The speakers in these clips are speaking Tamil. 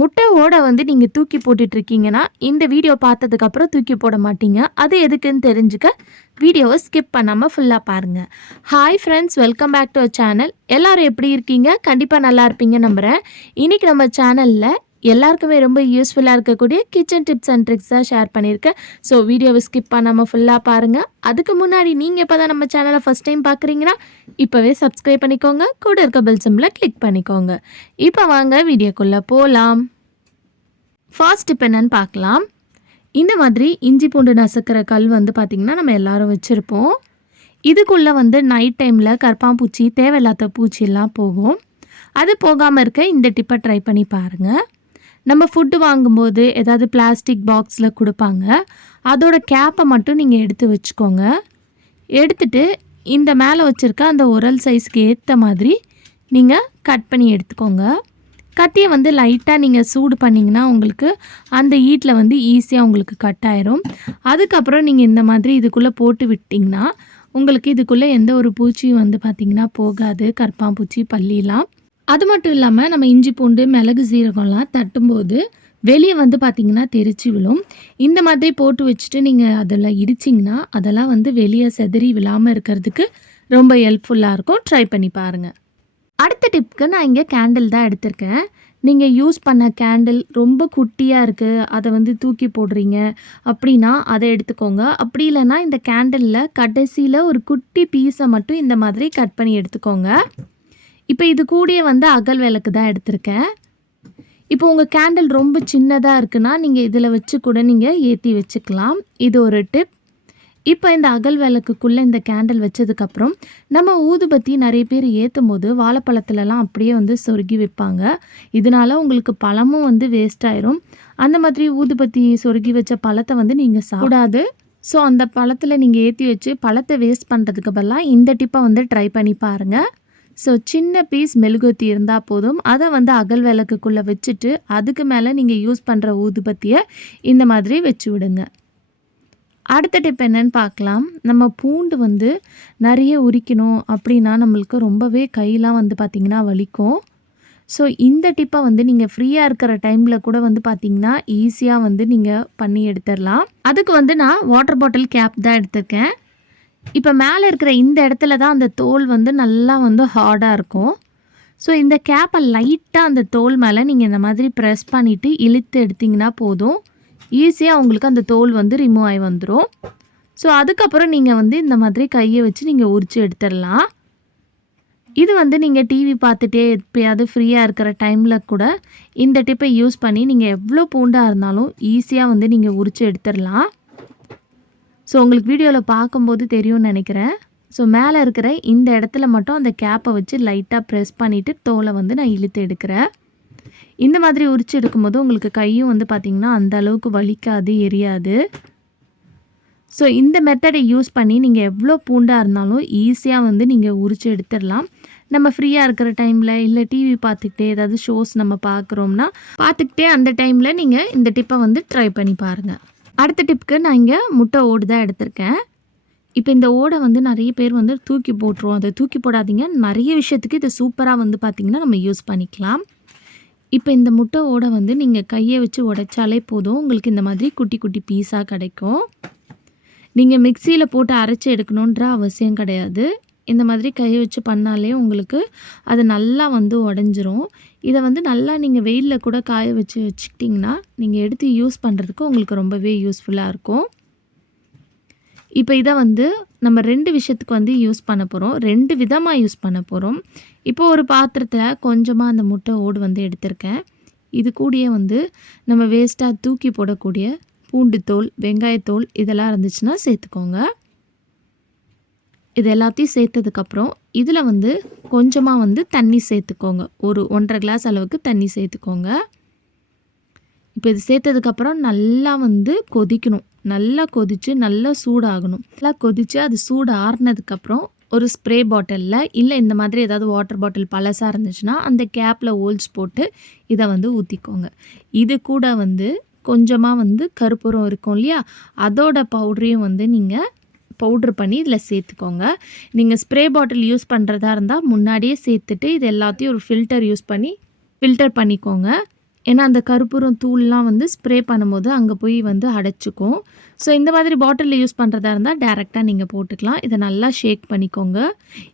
முட்டை ஓட வந்து நீங்க தூக்கி போட்டுட்டு இருக்கீங்கன்னா, இந்த வீடியோ பார்த்ததுக்கப்புறம் தூக்கி போட மாட்டீங்க. அது எதுக்குன்னு தெரிஞ்சுக்க வீடியோவ ஸ்கிப் பண்ணாம ஃபுல்லா பாருங்க. Hi friends, welcome back to our channel. எல்லாரும் எப்படி இருக்கீங்க? கண்டிப்பா நல்லா இருப்பீங்கன்னு நம்புறேன். இன்னைக்கு நம்ம சேனல்ல எல்லாருக்குமே ரொம்ப யூஸ்ஃபுல்லா இருக்கக்கூடிய கிச்சன் டிப்ஸ் அண்ட் ட்ரிக்ஸ் தான் ஷேர் பண்ணியிருக்கேன். ஸோ வீடியோவை ஸ்கிப் பண்ணாம ஃபுல்லா பாருங்க. அதுக்கு முன்னாடி நீங்க இப்பதான் நம்ம சேனலை ஃபர்ஸ்ட் டைம் பார்க்குறீங்கன்னா, இப்பவே சப்ஸ்கிரைப் பண்ணிக்கோங்க. கூட இருக்க பெல் சிம்பலை கிளிக் பண்ணிக்கோங்க. இப்போ வாங்க வீடியோக்குள்ள போலாம். ஃபர்ஸ்ட் டிப் என்னன்னு பார்க்கலாம். இந்த மாதிரி இஞ்சி பூண்டு நசுக்கிற கல் வந்து பார்த்திங்கன்னா நம்ம எல்லாரும் வச்சுருப்போம். இதுக்குள்ளே வந்து நைட் டைமில் கரப்பான்பூச்சி தேவையில்லாத பூச்சியெல்லாம் போகும். அது போகாமல் இருக்க இந்த டிப்பை ட்ரை பண்ணி பாருங்கள். நம்ம ஃபுட்டு வாங்கும்போது ஏதாவது பிளாஸ்டிக் பாக்ஸில் கொடுப்பாங்க. அதோட கேப்பை மட்டும் நீங்கள் எடுத்து வச்சுக்கோங்க. எடுத்துட்டு இந்த மேலே வச்சுருக்க அந்த உரல் சைஸ்க்கு ஏற்ற மாதிரி நீங்கள் கட் பண்ணி எடுத்துக்கோங்க. கத்தியை வந்து லைட்டாக நீங்கள் சூடு பண்ணிங்கன்னா உங்களுக்கு அந்த ஈட்டில் வந்து ஈஸியாக உங்களுக்கு கட் ஆயிரும். அதுக்கப்புறம் நீங்கள் இந்த மாதிரி இதுக்குள்ளே போட்டு விட்டிங்கன்னா உங்களுக்கு இதுக்குள்ளே எந்த ஒரு பூச்சியும் வந்து பார்த்திங்கன்னா போகாது, கரப்பான்பூச்சி பல்லிலாம். அது மட்டும் இல்லாமல் நம்ம இஞ்சி பூண்டு மிளகு சீரகம்லாம் தட்டும்போது வெளியே வந்து பார்த்திங்கன்னா தெரிச்சு விழும். இந்த மாதிரி போட்டு வச்சுட்டு நீங்கள் அதில் இடிச்சிங்கன்னா அதெல்லாம் வந்து வெளியே செதறி விழாமல் இருக்கிறதுக்கு ரொம்ப ஹெல்ப்ஃபுல்லாக இருக்கும். ட்ரை பண்ணி பாருங்கள். அடுத்த டிப்புக்கு நான் இங்கே கேண்டில் தான் எடுத்திருக்கேன். நீங்கள் யூஸ் பண்ண கேண்டில் ரொம்ப குட்டியாக இருக்குது, அதை வந்து தூக்கி போடுறீங்க அப்படின்னா அதை எடுத்துக்கோங்க. அப்படி இல்லைன்னா இந்த கேண்டிலில் கடைசியில் ஒரு குட்டி பீஸை மட்டும் இந்த மாதிரி கட் பண்ணி எடுத்துக்கோங்க. இப்போ இது கூடயே வந்து அகல் விளக்கு தான் எடுத்திருக்கேன். இப்போ உங்கள் கேண்டில் ரொம்ப சின்னதாக இருக்குன்னா நீங்கள் இதில் வச்சு கூட நீங்கள் ஏற்றி வச்சுக்கலாம். இது ஒரு டிப். இப்போ இந்த அகல் விளக்குக்குள்ளே இந்த கேண்டில் வச்சதுக்கப்புறம் நம்ம ஊதுபத்தி நிறைய பேர் ஏற்றும் போது வாழைப்பழத்துலலாம் அப்படியே வந்து சொருகி வைப்பாங்க. இதனால உங்களுக்கு பழமும் வந்து வேஸ்ட் ஆயிரும். அந்த மாதிரி ஊதுபத்தி சொருகி வச்ச பழத்தை வந்து நீங்கள் சாப்பிடாது. ஸோ அந்த பழத்தில் நீங்கள் ஏற்றி வச்சு பழத்தை வேஸ்ட் பண்ணுறதுக்கு பதிலாக இந்த டிப்பை வந்து ட்ரை பண்ணி பாருங்கள். ஸோ சின்ன பீஸ் மெழுகுவத்தி இருந்தால் போதும். அதை வந்து அகல் விளக்குக்குள்ளே வச்சுட்டு அதுக்கு மேலே நீங்கள் யூஸ் பண்ணுற ஊதுபத்தியை இந்த மாதிரி வச்சு விடுங்க. அடுத்த டிப் என்னன்னு பார்க்கலாம். நம்ம பூண்டு வந்து நிறைய உரிக்கணும் அப்படின்னா நம்மளுக்கு ரொம்பவே கையெலாம் வந்து பார்த்திங்கன்னா வலிக்கும். ஸோ இந்த டிப்பை வந்து நீங்கள் ஃப்ரீயாக இருக்கிற டைமில் கூட வந்து பார்த்திங்கன்னா ஈஸியாக வந்து நீங்கள் பண்ணி எடுத்துடலாம். அதுக்கு வந்து நான் வாட்டர் பாட்டில் கேப் தான் எடுத்திருக்கேன். இப்போ மேலே இருக்கிற இந்த இடத்துல தான் அந்த தோல் வந்து நல்லா வந்து ஹார்டாக இருக்கும். ஸோ இந்த கேப்பை லைட்டாக அந்த தோல் மேலே நீங்கள் இந்த மாதிரி ப்ரெஸ் பண்ணிவிட்டு இழுத்து எடுத்திங்கன்னா போதும். ஈஸியாக உங்களுக்கு அந்த தோல் வந்து ரிமூவ் ஆகி வந்துடும். ஸோ அதுக்கப்புறம் நீங்கள் வந்து இந்த மாதிரி கையை வச்சு நீங்கள் உரித்து எடுத்துடலாம். இது வந்து நீங்கள் டிவி பார்த்துட்டே எப்பயாவது ஃப்ரீயாக இருக்கிற டைமில் கூட இந்த டிப்பை யூஸ் பண்ணி நீங்கள் எவ்வளோ பூண்டாக இருந்தாலும் ஈஸியாக வந்து நீங்கள் உரித்து எடுத்துடலாம். ஸோ உங்களுக்கு வீடியோவில் பார்க்கும்போது தெரியும்னு நினைக்கிறேன். ஸோ மேலே இருக்கிற இந்த இடத்துல மட்டும் அந்த கேப்பை வச்சு லைட்டாக ப்ரெஸ் பண்ணிவிட்டு தோலை வந்து நான் இழுத்து எடுக்கிறேன். இந்த மாதிரி உரித்து எடுக்கும்போது உங்களுக்கு கையும் வந்து பார்த்திங்கன்னா அந்த அளவுக்கு வலிக்காது, எரியாது. ஸோ இந்த மெத்தடை யூஸ் பண்ணி நீங்கள் எவ்வளோ பூண்டாக இருந்தாலும் ஈஸியாக வந்து நீங்கள் உரித்து எடுத்துடலாம். நம்ம ஃப்ரீயாக இருக்கிற டைமில் இல்லை டிவி பார்த்துக்கிட்டே ஏதாவது ஷோஸ் நம்ம பார்க்குறோம்னா பார்த்துக்கிட்டே அந்த டைமில் நீங்கள் இந்த டிப்பை வந்து ட்ரை பண்ணி பாருங்கள். அடுத்த டிப்புக்கு நான் இங்கே முட்டை ஓடு தான் எடுத்திருக்கேன். இப்போ இந்த ஓடை வந்து நிறைய பேர் வந்து தூக்கி போட்டுருவோம். அதை தூக்கி போடாதீங்க. நிறைய விஷயத்துக்கு இது சூப்பராக வந்து பார்த்திங்கன்னா நம்ம யூஸ் பண்ணிக்கலாம். இப்போ இந்த முட்டை ஓடை வந்து நீங்கள் கையை வச்சு உடைச்சாலே போதும். உங்களுக்கு இந்த மாதிரி குட்டி குட்டி பீஸாக கிடைக்கும். நீங்கள் மிக்சியில் போட்டு அரைச்சி எடுக்கணுன்ற அவசியம் கிடையாது. இந்த மாதிரி கையை வச்சு பண்ணாலே உங்களுக்கு அது நல்லா வந்து உடஞ்சிரும். இதை வந்து நல்லா நீங்கள் வெயிலில் கூட காய வச்சு வச்சுக்கிட்டிங்கன்னா நீங்கள் எடுத்து யூஸ் பண்ணுறதுக்கு உங்களுக்கு ரொம்பவே யூஸ்ஃபுல்லாக இருக்கும். இப்போ இதை வந்து நம்ம 2 விஷயத்துக்கு வந்து யூஸ் பண்ண போகிறோம். 2 விதமாக யூஸ் பண்ண போகிறோம். இப்போ ஒரு பாத்திரத்தில் கொஞ்சமாக அந்த முட்டை ஓடு வந்து எடுத்திருக்கேன். இது கூடயே வந்து நம்ம வேஸ்ட்டாக தூக்கி போடக்கூடிய பூண்டு தோல், வெங்காயத்தோல் இதெல்லாம் இருந்துச்சுன்னா சேர்த்துக்கோங்க. இது எல்லாத்தையும் சேர்த்ததுக்கப்புறம் இதில் வந்து கொஞ்சமாக வந்து தண்ணி சேர்த்துக்கோங்க. ஒரு 1.5 கிளாஸ் அளவுக்கு தண்ணி சேர்த்துக்கோங்க. இப்போ இது சேர்த்ததுக்கப்புறம் நல்லா வந்து கொதிக்கணும். நல்லா கொதித்து நல்லா சூடாகணும். நல்லா கொதித்து அது சூடு ஆறுனதுக்கப்புறம் ஒரு ஸ்ப்ரே பாட்டிலில் இல்லை இந்த மாதிரி ஏதாவது வாட்டர் பாட்டில் பழசாக இருந்துச்சுன்னா அந்த கேப்பில் ஹோல்ஸ் போட்டு இதை வந்து ஊற்றிக்கோங்க. இது கூட வந்து கொஞ்சமாக வந்து கற்பூரம் இருக்கும் இல்லையா, அதோட பவுடரையும் வந்து நீங்கள் பவுட்ரு பண்ணி இதில் சேர்த்துக்கோங்க. நீங்கள் ஸ்ப்ரே பாட்டில் யூஸ் பண்ணுறதா இருந்தால் முன்னாடியே சேர்த்துட்டு இது எல்லாத்தையும் ஒரு ஃபில்டர் யூஸ் பண்ணி ஃபில்டர் பண்ணிக்கோங்க. ஏன்னா அந்த கற்பூரம் தூள்லாம் வந்து ஸ்ப்ரே பண்ணும்போது அங்கே போய் வந்து அடைச்சிக்கும். ஸோ இந்த மாதிரி பாட்டிலில் யூஸ் பண்ணுறதா இருந்தால் டேரெக்டாக நீங்கள் போட்டுக்கலாம். இதை நல்லா ஷேக் பண்ணிக்கோங்க.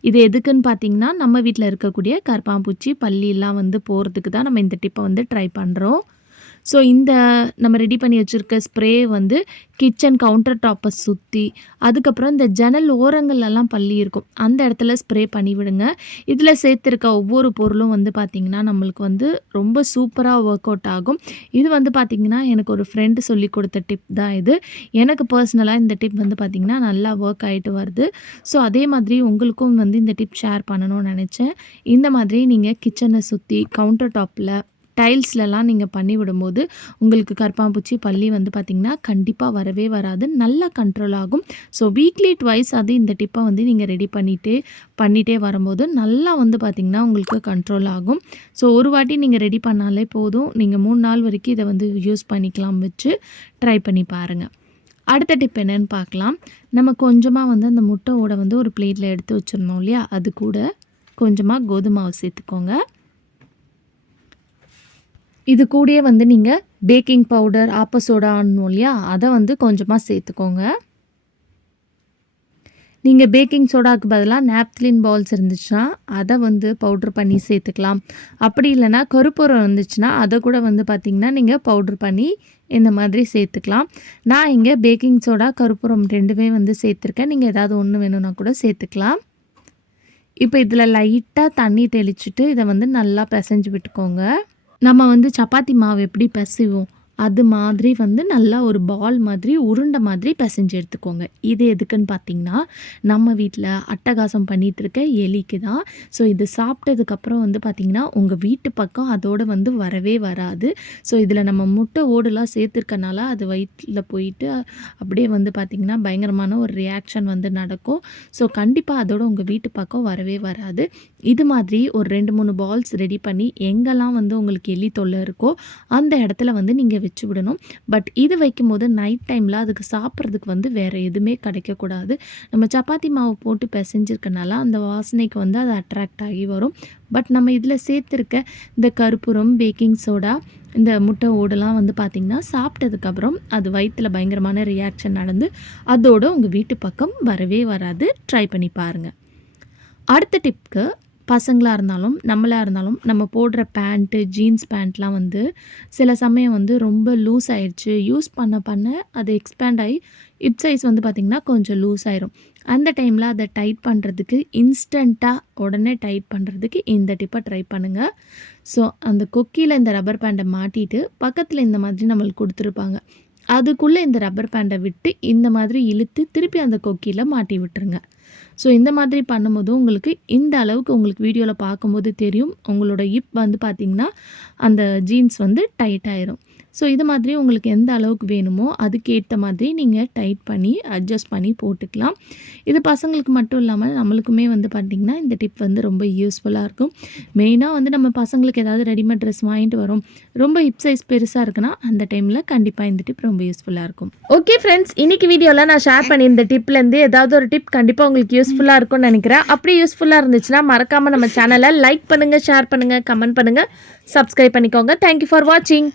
இது எதுக்குன்னு பார்த்தீங்கன்னா, நம்ம வீட்டில் இருக்கக்கூடிய கரப்பான்பூச்சி, பல்லிலாம் வந்து போகிறதுக்கு தான் நம்ம இந்த டிப்பை வந்து ட்ரை பண்ணுறோம். ஸோ இந்த நம்ம ரெடி பண்ணி வச்சுருக்க ஸ்ப்ரே வந்து கிச்சன் கவுண்டர் டாப்பை சுற்றி, அதுக்கப்புறம் இந்த ஜன்னல் ஓரங்கள்லாம் பல்லி இருக்கும், அந்த இடத்துல ஸ்ப்ரே பண்ணி விடுங்க. இதில் சேர்த்துருக்க ஒவ்வொரு பொருளும் வந்து பார்த்திங்கன்னா நம்மளுக்கு வந்து ரொம்ப சூப்பராக ஒர்க் அவுட் ஆகும். இது வந்து பார்த்திங்கன்னா எனக்கு ஒரு ஃப்ரெண்டு சொல்லி கொடுத்த டிப் தான் இது. எனக்கு பர்சனலாக இந்த டிப் வந்து பார்த்திங்கன்னா நல்லா ஒர்க் ஆகிட்டு வருது. ஸோ அதே மாதிரி உங்களுக்கும் வந்து இந்த டிப் ஷேர் பண்ணணும்னு நினச்சேன். இந்த மாதிரி நீங்கள் கிச்சனை சுற்றி கவுண்டர் டாப்பில் டைல்ஸ்லலாம் நீங்கள் பண்ணி விடும்போது உங்களுக்கு கரப்பான்பூச்சி, பல்லி வந்து பார்த்திங்கன்னா கண்டிப்பாக வரவே வராது. நல்லா கண்ட்ரோல் ஆகும். ஸோ வீக்லி ட்வைஸ் அது இந்த டிப்பை வந்து நீங்கள் ரெடி பண்ணிகிட்டே வரும்போது நல்லா வந்து பார்த்திங்கன்னா உங்களுக்கு கண்ட்ரோல் ஆகும். ஸோ ஒரு வாட்டி நீங்கள் ரெடி பண்ணாலே போதும். நீங்கள் 3 நாள் வரைக்கும் இதை வந்து யூஸ் பண்ணிக்கலாம். வச்சு ட்ரை பண்ணி பாருங்கள். அடுத்த டிப் என்னென்னு பார்க்கலாம். நம்ம கொஞ்சமாக வந்து அந்த முட்டையோட வந்து ஒரு பிளேட்டில் எடுத்து வச்சுருந்தோம் இல்லையா, அது கூட கொஞ்சமாக கோதுமை மாவு சேர்த்துக்கோங்க. இது கூடயே வந்து நீங்கள் பேக்கிங் பவுடர், ஆப்ப சோடான்னு இல்லையா, அதை வந்து கொஞ்சமாக சேர்த்துக்கோங்க. நீங்கள் பேக்கிங் சோடாவுக்கு பதிலாக நாப்திலின் பால்ஸ் இருந்துச்சுன்னா அதை வந்து பவுட்ரு பண்ணி சேர்த்துக்கலாம். அப்படி இல்லைனா கருப்பூரம் இருந்துச்சுன்னா அதை கூட வந்து பார்த்திங்கன்னா நீங்கள் பவுட்ரு பண்ணி இந்த மாதிரி சேர்த்துக்கலாம். நான் இங்கே பேக்கிங் சோடா, கருப்பூரம் 2மே வந்து சேர்த்துருக்கேன். நீங்கள் ஏதாவது ஒன்று வேணும்னா கூட சேர்த்துக்கலாம். இப்போ இதில் லைட்டாக தண்ணி தெளிச்சுட்டு இதை வந்து நல்லா பிசைஞ்சு விட்டுக்கோங்க. நம்ம வந்து சப்பாத்தி மாவு எப்படி பிசைவோம் அது மாதிரி வந்து நல்லா ஒரு பால் மாதிரி உருண்டை மாதிரி பிசைஞ்சு எடுத்துக்கோங்க. இது எதுக்குன்னு பார்த்தீங்கன்னா, நம்ம வீட்டில் அட்டகாசம் பண்ணிகிட்டு இருக்க எலிக்கு தான். ஸோ இது சாப்பிட்டதுக்கப்புறம் வந்து பார்த்திங்கன்னா உங்கள் வீட்டு பக்கம் அதோடு வந்து வரவே வராது. ஸோ இதில் நம்ம முட்டை ஓடுலாம் சேர்த்துருக்கனால அது வயிற்றில் போயிட்டு அப்படியே வந்து பார்த்திங்கன்னா பயங்கரமான ஒரு ரியாக்ஷன் வந்து நடக்கும். ஸோ கண்டிப்பாக அதோட உங்கள் வீட்டு பக்கம் வரவே வராது. இது மாதிரி ஒரு 2-3 பால்ஸ் ரெடி பண்ணி எங்கெல்லாம் வந்து உங்களுக்கு எலி தொல்லை இருக்கோ அந்த இடத்துல வந்து நீங்கள் வச்சு விடணும். பட் இது வைக்கும்போது நைட் டைமில் அதுக்கு சாப்பிட்றதுக்கு வந்து வேறு எதுவுமே கிடைக்கக்கூடாது. நம்ம சப்பாத்தி மாவு போட்டு பிசைஞ்சிருக்கனால அந்த வாசனைக்கு வந்து அது அட்ராக்ட் ஆகி வரும். பட் நம்ம இதில் சேர்த்துருக்க இந்த கற்பூரம், பேக்கிங் சோடா, இந்த முட்டை ஓடெல்லாம் வந்து பார்த்திங்கன்னா சாப்பிட்டதுக்கப்புறம் அது வயிற்றில் பயங்கரமான ரியாக்ஷன் நடந்து அதோட உங்கள் வீட்டு பக்கம் வரவே வராது. ட்ரை பண்ணி பாருங்கள். அடுத்த டிப்க்கு, பசங்களாக இருந்தாலும் நம்மளாக இருந்தாலும் நம்ம போடுற பேண்ட்டு, ஜீன்ஸ் பேண்ட்லாம் வந்து சில சமயம் வந்து ரொம்ப லூஸ் ஆயிடுச்சு. யூஸ் பண்ண அது எக்ஸ்பேண்ட் ஆகி ஹிப் சைஸ் வந்து பார்த்திங்கன்னா கொஞ்சம் லூஸ் ஆயிரும். அந்த டைமில் அதை டைட் பண்ணுறதுக்கு இன்ஸ்டண்ட்டாக உடனே டைட் பண்ணுறதுக்கு இந்த டிப்பை ட்ரை பண்ணுங்கள். ஸோ அந்த கொக்கியில் இந்த ரப்பர் பேண்டை மாட்டிட்டு பக்கத்தில் இந்த மாதிரி நம்மளுக்கு கொடுத்துருப்பாங்க. அதுக்குள்ளே இந்த ரப்பர் பேண்டை விட்டு இந்த மாதிரி இழுத்து திருப்பி அந்த கொக்கியில் மாட்டி விட்டுருங்க. ஸோ இந்த மாதிரி பண்ணும்போது உங்களுக்கு இந்த அளவுக்கு உங்களுக்கு வீடியோவில் பார்க்கும்போது தெரியும். உங்களோட ஹிப் வந்து பார்த்திங்கன்னா அந்த ஜீன்ஸ் வந்து டைட் ஆயிரும். ஸோ இது மாதிரி உங்களுக்கு எந்த அளவுக்கு வேணுமோ அதுக்கேற்ற மாதிரி நீங்கள் டைட் பண்ணி அட்ஜஸ்ட் பண்ணி போட்டுக்கலாம். இது பசங்களுக்கு மட்டும் இல்லாமல் நம்மளுக்குமே வந்து பார்த்திங்கன்னா இந்த டிப் வந்து ரொம்ப யூஸ்ஃபுல்லாக இருக்கும். மெயினாக வந்து நம்ம பசங்களுக்கு ஏதாவது ரெடிமேட் ட்ரெஸ் வாங்கிட்டு வரோம், ரொம்ப ஹிப் சைஸ் பெருசாக இருக்குன்னா அந்த டைமில் கண்டிப்பாக இந்த டிப் ரொம்ப யூஸ்ஃபுல்லாக இருக்கும். ஓகே ஃப்ரெண்ட்ஸ், இன்றைக்கி வீடியோவில் நான் ஷேர் பண்ணியிருந்த டிப்லேருந்து ஏதாவது ஒரு டிப் கண்டிப்பாக உங்களுக்கு யூஸ்ஃபுல்லாக இருக்கும்னு நினைக்கிறேன். அப்படி யூஸ்ஃபுல்லாக இருந்துச்சுன்னா மறக்காமல் நம்ம சேனலை லைக் பண்ணுங்கள், ஷேர் பண்ணுங்கள், கமெண்ட் பண்ணுங்கள், சப்ஸ்கிரைப் பண்ணிக்கோங்க. தேங்க்யூ ஃபார் வாட்சிங்.